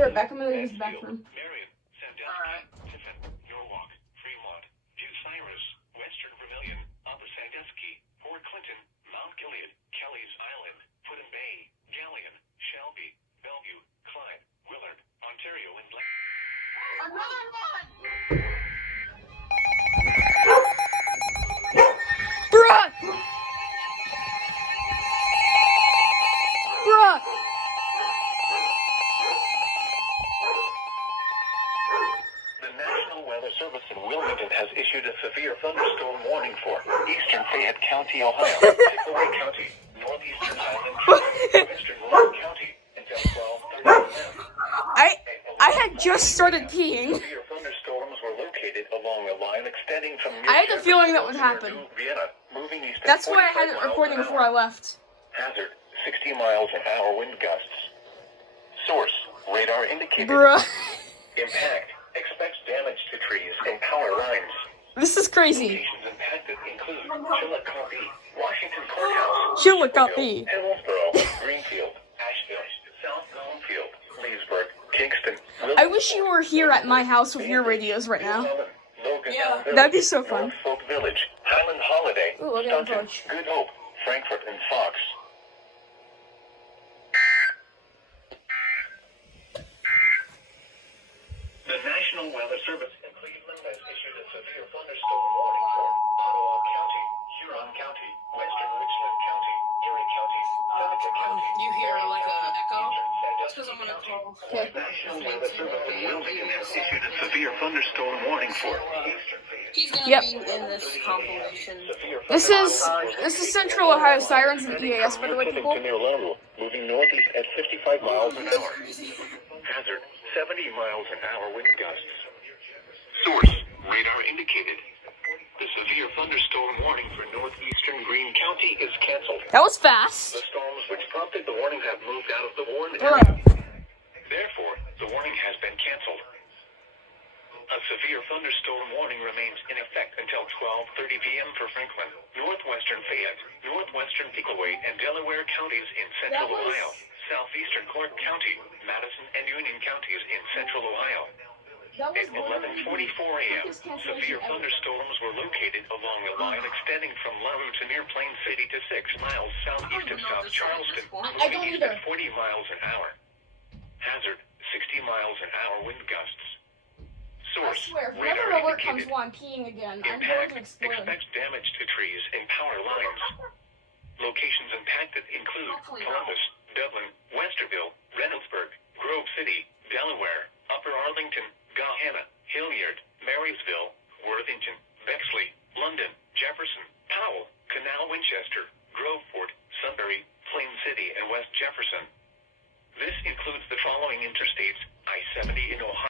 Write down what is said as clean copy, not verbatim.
be right back. I'm gonna use the bathroom. Alright. Norwalk, Fremont, Bucyrus, Western Vermilion, Upper Sandusky, Fort Clinton, Mount Gilead, Kelly's Island, Put-in Bay, Galleon, Shelby, Bellevue, Clyde, Willard, Ontario, and Another one! Bruh! Bruh! The National Weather Service in Wilmington has issued a severe thunderstorm warning for eastern Fayette County, Ohio, Pickaway County, northeastern Highland County, western Warren County, until 12:30 p.m. I had just started peeing. Severe thunderstorms were located along a line extending from near I had a feeling that would happen. New Vienna, moving east at That's why I 45 had it miles recording an before hour. I left. Hazard, 60 miles an hour wind gusts. Source, radar indicated. Bruh. Impact, expects damage to trees and power lines. This is crazy. Locations impacted include Chillicothe, Washington Courthouse, Chillicothe. Hillsborough, Greenfield, Asheville, South Bloomfield, Leesburg, Kingston. I wish you were here at my house with your radios right now. Yeah, That'd be so fun. Norfolk Village, Highland Holiday, Ooh, look at that Stunton, approach. Good Hope, Frankfort, and Fox. The National Weather Service in Cleveland has issued a severe thunderstorm warning for Ottawa County, Huron County, Western Richland County, Erie County, Seneca County. You hear like a echo? That's because I'm gonna call. Okay. The National Weather Service in Wilmington has issued a severe thunderstorm warning for eastern Fayette. He's gonna Yep. be in this compilation. This is Central Ohio Sirens and EAS, by the way, people. Near Laurel, moving northeast at 55 miles an hour. Hazard, 70 miles an hour wind gusts. Source, radar indicated. The severe thunderstorm warning for northeastern Greene County is canceled. That was fast. The storms which prompted the warning have moved out of the warned Bruh. area. Therefore, the warning has been canceled. A severe thunderstorm warning remains in effect until 12:30 p.m. for Franklin, northwestern Fayette, northwestern Pickaway, and Delaware counties in central Ohio, southeastern Clark County, Madison, and Union counties in central Ohio. At 11:44 a.m., severe thunderstorms were located along a line extending from Larue to near Plain City to 6 miles southeast of South Charleston, moving east at 40 miles an hour. Hazard, 60 miles an hour wind gusts. I Source, swear, if radar another alert comes indicated. while I'm peeing again, I'm going Impact, to explode. expects damage to trees and power lines. Locations impacted include Columbus, Dublin, Westerville, Reynoldsburg, Grove City, Delaware, Upper Arlington, Gahanna, Hilliard, Marysville, Worthington, Bexley, London, Jefferson, Powell, Canal Winchester, Groveport, Sunbury, Plain City, and West Jefferson. This includes the following interstates: I-70 in Ohio.